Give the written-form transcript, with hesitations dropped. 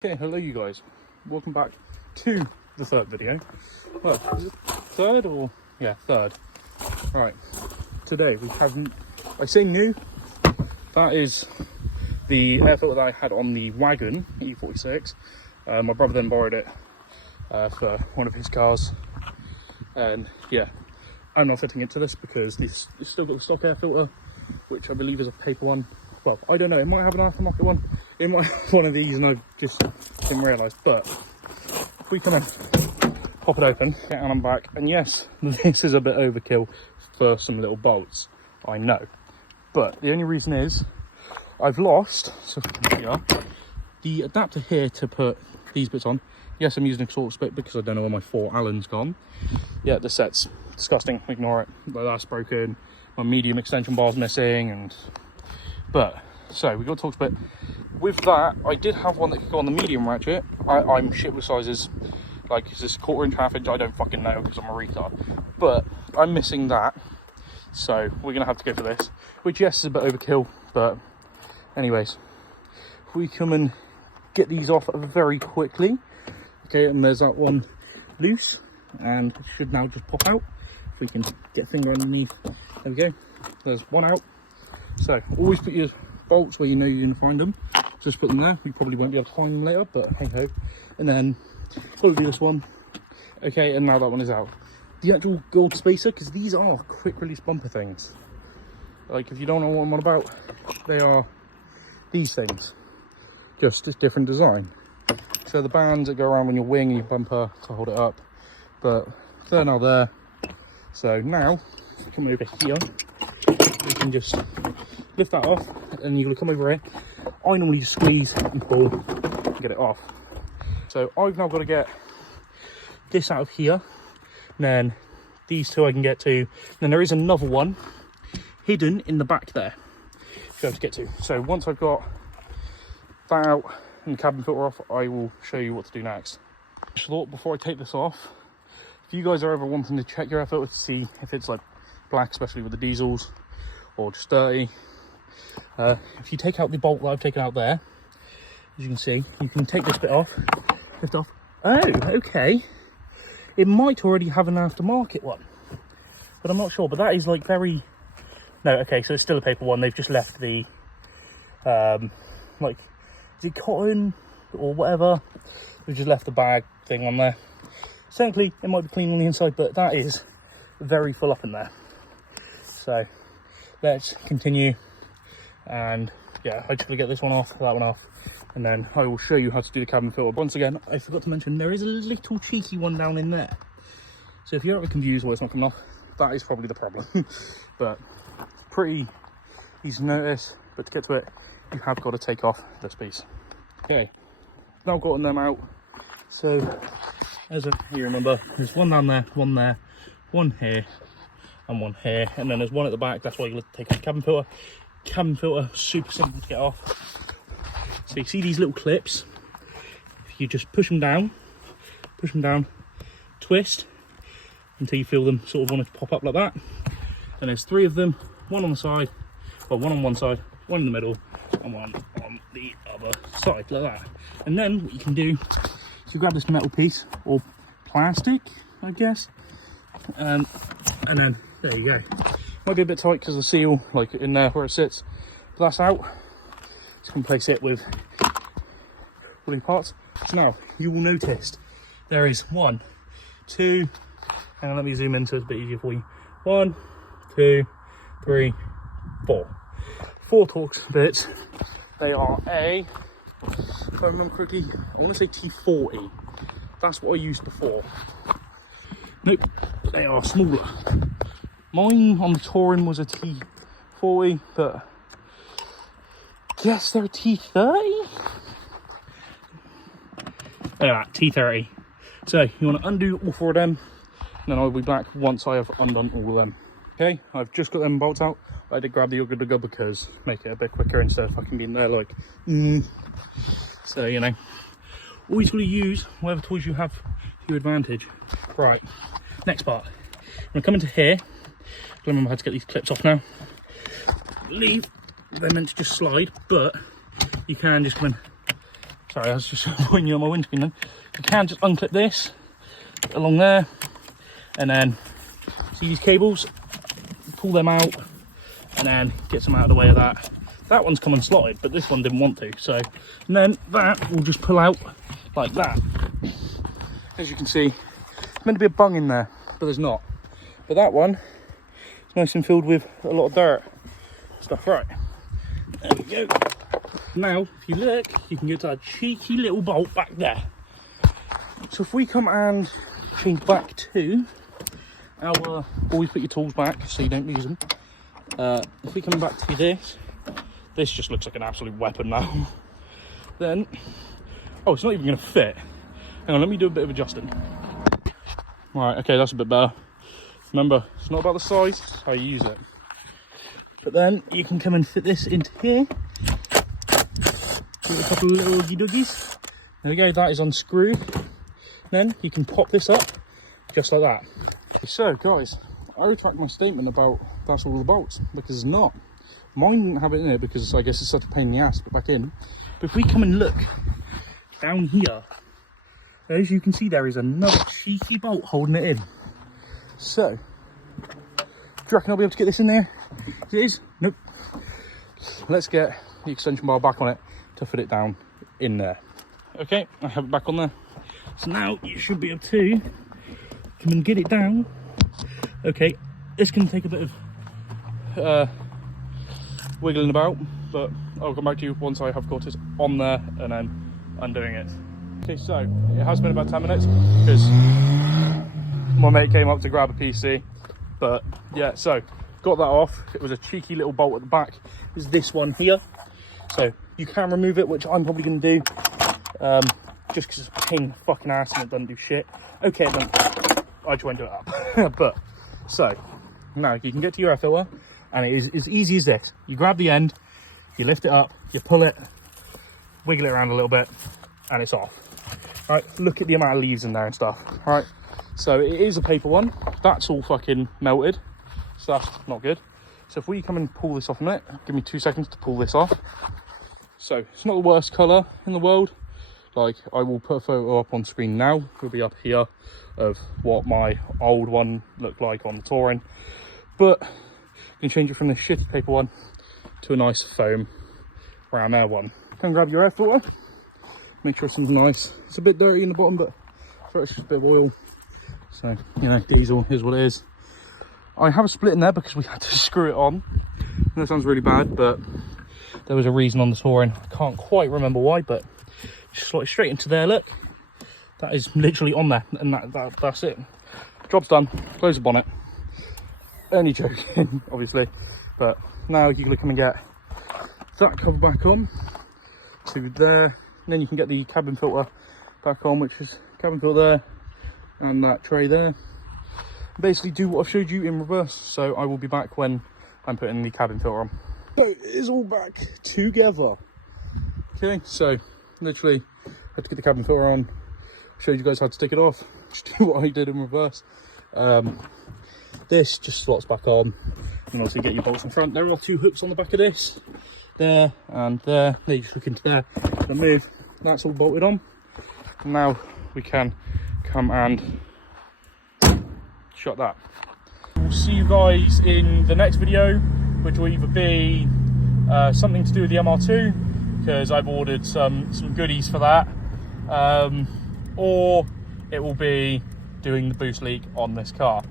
Okay, hello you guys. Welcome back to the third video. Well, is it third or? Yeah, third. Alright, today we have, I say new, that is the air filter that I had on the wagon, e46. My brother then borrowed it for one of his cars. And yeah, I'm not fitting it to this because it's still got a stock air filter, which I believe is a paper one. Well, I don't know, it might have an aftermarket one. It might have one of these and I just didn't realise. But if we come in, pop it open, and I'm back. And yes, this is a bit overkill for some little bolts, I know. But the only reason is I've lost, so here, the adapter here to put these bits on. Yes, I'm using a sort of split because I don't know where my 4 Allen's gone. Yeah, the set's disgusting, ignore it. But that's broken, my medium extension bar's missing, but so we got to talk a bit. With that, I did have one that could go on the medium ratchet. I'm shit with sizes. Like, is this 1/4 inch, 1/2 inch? I don't fucking know because I'm a retard. But I'm missing that, so we're gonna have to go for this. Which, yes, is a bit overkill, but anyways, if we come and get these off very quickly. Okay, and there's that one loose, and it should now just pop out. If we can get a finger underneath, there we go. There's one out. So always put your bolts where you know you're going to find them. Just put them there. We probably won't be able to find them later, but hey ho. And then probably this one. Okay, and now that one is out. The actual gold spacer, because these are quick release bumper things. Like, if you don't know what I'm on about, they are these things. Just a different design. So the bands that go around on your wing and your bumper to hold it up. But they're now there. So now, if we come over here, we can just lift that off, and you're going to come over here. I normally just squeeze and pull and get it off. So I've now got to get this out of here, and then these two I can get to. And then there is another one hidden in the back there to be able to get to. So once I've got that out and the cabin filter off, I will show you what to do next. Just thought before I take this off, if you guys are ever wanting to check your air filter to see if it's like black, especially with the diesels, or just dirty, if you take out the bolt that I've taken out there, as you can see, you can take this bit off, lift off. Oh, okay. It might already have an aftermarket one, but I'm not sure. But that is like very, no, okay, so it's still a paper one. They've just left the, like, is it cotton or whatever? They've just left the bag thing on there. Technically, it might be clean on the inside, but that is very full up in there. So let's continue, and yeah, I just gotta get this one off, that one off, and then I will show you how to do the cabin filter. Once again, I forgot to mention there is a little cheeky one down in there. So if you're ever confused why it's not coming off, that is probably the problem. But pretty easy to notice, but to get to it, you have got to take off this piece. Okay, now gotten them out. So as you remember, there's one down there, one here, and one here, and then there's one at the back. That's why you take off the cabin filter. Cabin filter, super simple to get off. So you see these little clips, if you just push them down, twist until you feel them sort of want to pop up like that. And there's 3 of them, one on the side, well, one on one side, one in the middle, and one on the other side, like that. And then what you can do is you grab this metal piece, or plastic, I guess, and then there you go. Might be a bit tight because the seal, like in there where it sits, but that's out. Just can place it with all the parts. So now you will notice there is 1, 2, and let me zoom in so it's a bit easier for you. 1, 2, 3, 4. 4 Torx bits. They are a, if I remember correctly, I want to say T40. That's what I used before. Nope, they are smaller. Mine on the Touring was a T40, but I guess they're a T30? Look at that, T30. So you want to undo all 4 of them, and then I'll be back once I have undone all of them. Okay, I've just got them bolts out. I did grab the Ugga Dugga because make it a bit quicker instead of fucking being there like, So, you know, always got to use whatever tools you have to your advantage. Right, next part. I'm going to come into here. I remember how to get these clips off now. I believe they're meant to just slide, but you can just come in Sorry, I was just pointing you on my windscreen then. You can just unclip this along there, and then see these cables, pull them out, and then get some out of the way of that. That one's come unslotted, but this one didn't want to. So, and then that will just pull out like that. As you can see, it's meant to be a bung in there, but there's not. But that one is nice and filled with a lot of dirt stuff. Right, there we go. Now, if you look, you can get to that cheeky little bolt back there. So if we come and change back to our, always put your tools back so you don't lose them. If we come back to this just looks like an absolute weapon now. Then, oh, it's not even going to fit. Hang on, let me do a bit of adjusting. Right, okay, that's a bit better. Remember, it's not about the size, it's how you use it. But then you can come and fit this into here. Give it a couple of little oogie doogies. There we go, that is unscrewed. Then you can pop this up just like that. So guys, I retract my statement about that's all the bolts, because it's not. Mine didn't have it in it because I guess it's such a pain in the ass to put back in. But if we come and look down here, as you can see, there is another cheeky bolt holding it in. So, do you reckon I'll be able to get this in there? It is? Nope. Let's get the extension bar back on it to fit it down in there. Okay, I have it back on there. So now you should be able to come and get it down. Okay, this can take a bit of wiggling about, but I'll come back to you once I have got it on there and then undoing it. Okay, so it has been about 10 minutes because my mate came up to grab a PC, but yeah, so got that off. It was a cheeky little bolt at the back. It was this one here, so you can remove it, which I'm probably going to do, just because it's a pain in the fucking ass and it doesn't do shit. Okay, then I just won't do it up. But so now you can get to your air filter, and it is as easy as this. You grab the end, you lift it up, you pull it, wiggle it around a little bit, and it's off. Right, look at the amount of leaves in there and stuff. Right, so it is a paper one. That's all fucking melted, so that's not good. So if we come and pull this off a minute, give me 2 seconds to pull this off. So it's not the worst colour in the world. Like, I will put a photo up on screen now. It'll be up here of what my old one looked like on the Touring. But you can change it from this shitty paper one to a nice foam brown air one. Come grab your air filter. Make sure it's nice. It's a bit dirty in the bottom, but it's just a bit of oil. So, you know, diesel is what it is. I have a split in there because we had to screw it on. And that sounds really bad, but there was a reason on the Touring. I can't quite remember why, but just slot it straight into there, look. That is literally on there, and that's it. Job's done. Close the bonnet. Only joking, obviously. But now you're going to come and get that cover back on to there. And then you can get the cabin filter back on, which is cabin filter there and that tray there. Basically do what I've showed you in reverse. So I will be back when I'm putting the cabin filter on. So it is all back together. Okay, so literally had to get the cabin filter on. Showed you guys how to take it off. Just do what I did in reverse. This just slots back on, and also get your bolts in front. There are 2 hooks on the back of this, there and there. They just hook into there and move. That's all bolted on. And now we can come and shut that. We'll see you guys in the next video, which will either be something to do with the MR2, because I've ordered some goodies for that, or it will be doing the boost leak on this car.